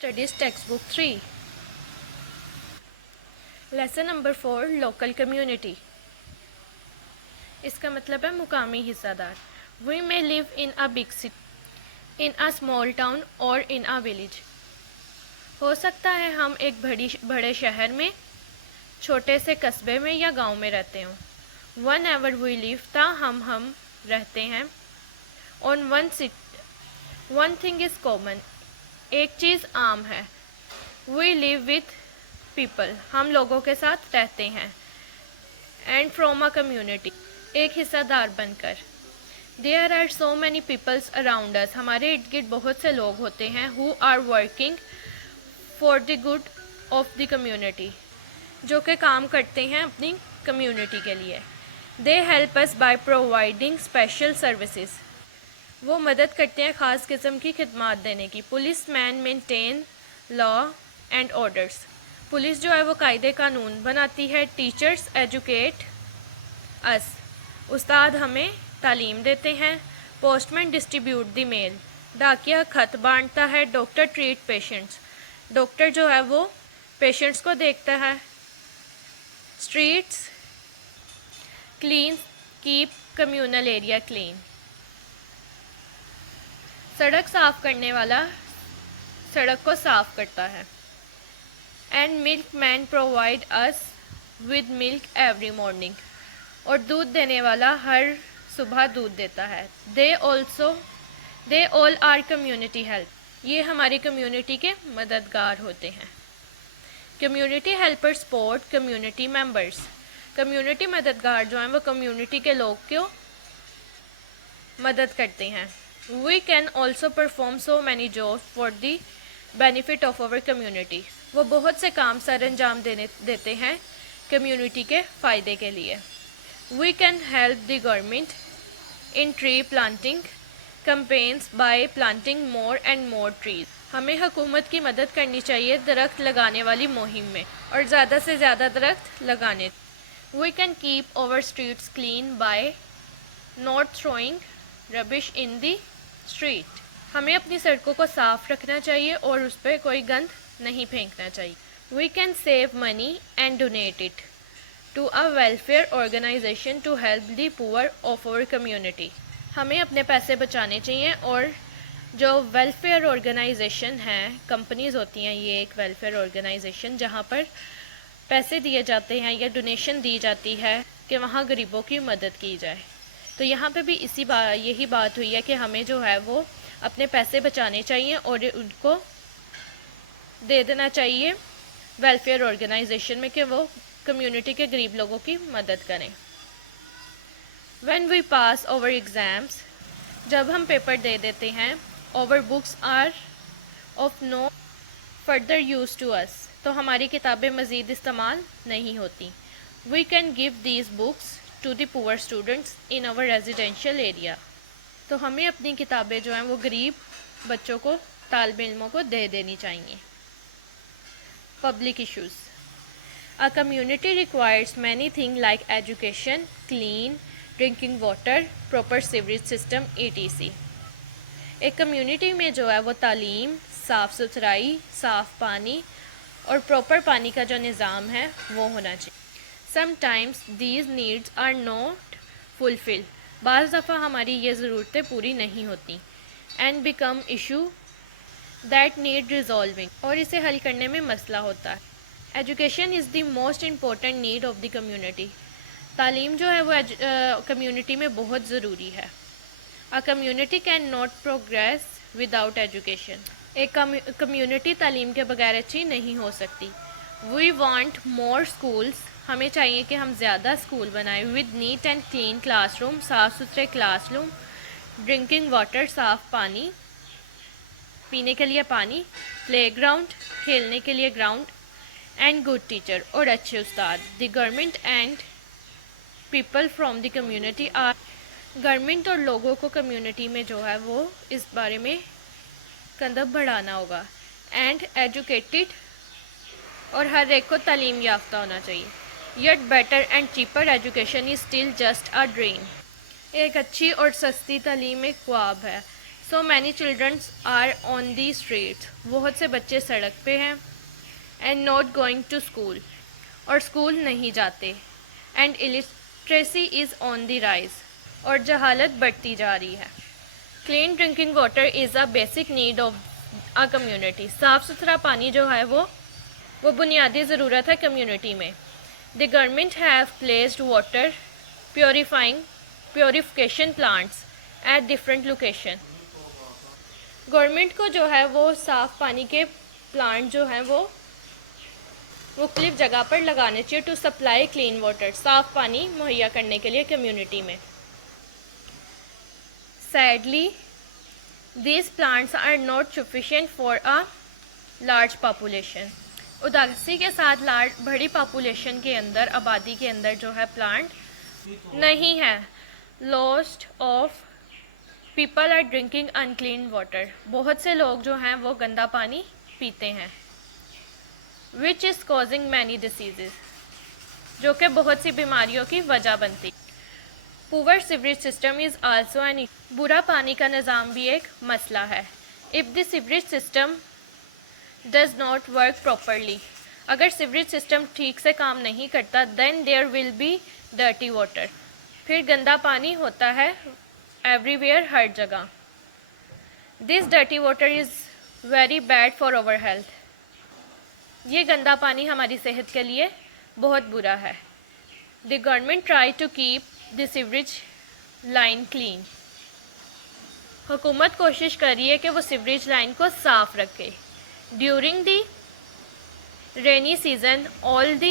Studies textbook 3 lesson number 4 local community. इसका मतलब है मुकामी हिस्सादार। We may live in a big city, in a small town और इन अ विलेज। हो सकता है हम एक बड़े शहर में, छोटे से कस्बे में या गांव में रहते हों। वन एवर वी लिव, हम रहते हैं। On one thing is common, एक चीज़ आम है। वी लिव विथ पीपल, हम लोगों के साथ रहते हैं। एंड फ्रॉम अ कम्युनिटी, एक हिस्सादार बनकर। There are so many peoples around us, हमारे इर्द गिर्द बहुत से लोग होते हैं। Who are working for the good of the community, जो कि काम करते हैं अपनी कम्युनिटी के लिए। They help us by providing special services, वो मदद करते हैं ख़ास किस्म की खिदमत देने की। Police man maintain law and orders, police जो है वो कायदे कानून बनाती है। टीचर्स एजुकेट अस, उस्ताद हमें तालीम देते हैं। पोस्टमैन डिस्ट्रीब्यूट द मेल, डाकिया खत बांटता है। डॉक्टर ट्रीट पेशेंट्स, डॉक्टर जो है वो पेशेंट्स को देखता है। Streets clean keep communal area clean, सड़क साफ करने वाला सड़क को साफ करता है। And milkman provide us with milk every morning, और दूध देने वाला हर सुबह दूध देता है। They all are community help, ये हमारी कम्युनिटी के मददगार होते हैं। Community helper support community members, community मददगार जो हैं वो कम्युनिटी के लोग को मदद करते हैं। We can also perform so many job for the benefit of our community, वो बहुत से काम सर अंजाम देते हैं कम्युनिटी के फ़ायदे के लिए। We can help the government in tree planting campaigns by planting more and more trees, हमें हुकूमत की मदद करनी चाहिए दरख्त लगाने वाली मुहिम में, और ज़्यादा से ज़्यादा दरख्त लगाने। We can keep our streets clean by not throwing rubbish in the street, हमें अपनी सड़कों को साफ रखना चाहिए और उस पर कोई गंद नहीं फेंकना चाहिए। We can save money and donate it to a welfare organisation to help the poor of our community, हमें अपने पैसे बचाने चाहिए और जो वेलफेयर ऑर्गेनाइजेशन हैं, कंपनीज होती हैं, ये एक वेलफेयर ऑर्गेनाइजेशन जहाँ पर पैसे दिए जाते हैं या डोनेशन दी जाती है कि वहाँ गरीबों की मदद की जाए। तो यहाँ पे भी यही बात हुई है कि हमें जो है वो अपने पैसे बचाने चाहिए और उनको दे देना चाहिए वेलफेयर ऑर्गेनाइजेशन में कि वो कम्युनिटी के गरीब लोगों की मदद करें। When we pass over exams, जब हम पेपर दे देते हैं। Over books are of no further use to us, तो हमारी किताबें मज़ीद इस्तेमाल नहीं होती। We can give these books to the poor students in our residential area, तो हमें अपनी किताबें जो हैं वो गरीब बच्चों को, तालिब इल्मों को दे देनी चाहिए। Public issues, a community requires many thing like education, clean drinking water, proper sewerage system etc। एक कम्युनिटी में जो है वो तालीम, साफ़ सुथराई, साफ़ पानी और प्रॉपर पानी का जो निज़ाम है वो होना चाहिए। Sometimes these needs are not fulfil, बाज़ दफ़ा हमारी ये ज़रूरतें पूरी नहीं होती। And become issue that need resolving, और इसे हल करने में मसला होता है। Education is the most important need of the community, तालीम जो है वो कम्युनिटी में बहुत ज़रूरी है। A community can not progress without education, एक कम्युनिटी तालीम के बगैर अच्छी नहीं हो सकती। वी वांट मोर स्कूल्स, हमें चाहिए कि हम ज़्यादा स्कूल बनाएं। With neat and clean classroom, साफ़ सुथरे क्लासरूम। ड्रिंकिंग वाटर, साफ़ पानी, पीने के लिए पानी। प्लेग्राउंड, खेलने के लिए ग्राउंड। एंड गुड टीचर, और अच्छे उस्ताद। The government and people from the community are, government और लोगों को कम्युनिटी में जो है वो इस बारे में कदम बढ़ाना होगा। एंड एजुकेटेड, और हर एक को तालीम याफ्ता होना चाहिए। Yet better and cheaper education is still just a dream, एक अच्छी और सस्ती तालीम एक ख्वाब है, so many childrens are on the street, बहुत से बच्चे सड़क पे हैं। And not going to school, और स्कूल नहीं जाते। And illiteracy is on the rise, और जहालत बढ़ती जा रही है। Clean drinking water is a basic need of a community, साफ़ सुथरा पानी जो है वो बुनियादी ज़रूरत है कम्युनिटी में। The government have placed water purification plants at different location, government को जो है वो साफ़ पानी के प्लांट जो हैं वो मुख्तलिफ जगह पर लगाने चाहिए टू सप्लाई क्लीन वाटर, साफ़ पानी मुहैया करने के लिए कम्युनिटी में। Sadly these plants are not sufficient for a large population, उदासी के साथ बड़ी पॉपुलेशन के अंदर, आबादी के अंदर जो है प्लांट नहीं है। Lost of people are drinking unclean water, बहुत से लोग जो हैं वो गंदा पानी पीते हैं। Which is causing many diseases, जो कि बहुत सी बीमारियों की वजह बनती। Poor sewerage system is also an, बुरा पानी का निज़ाम भी एक मसला है। If the sewerage system does not work properly, अगर सीवरेज सिस्टम ठीक से काम नहीं करता, then there will be dirty water, फिर गंदा पानी होता है एवरीवेयर, हर जगह। This dirty water is very bad for our health, ये गंदा पानी हमारी सेहत के लिए बहुत बुरा है। The government try to keep the sewerage line clean, हुकूमत कोशिश कर रही है कि वो सीवरेज लाइन को साफ रखे। During the rainy season all the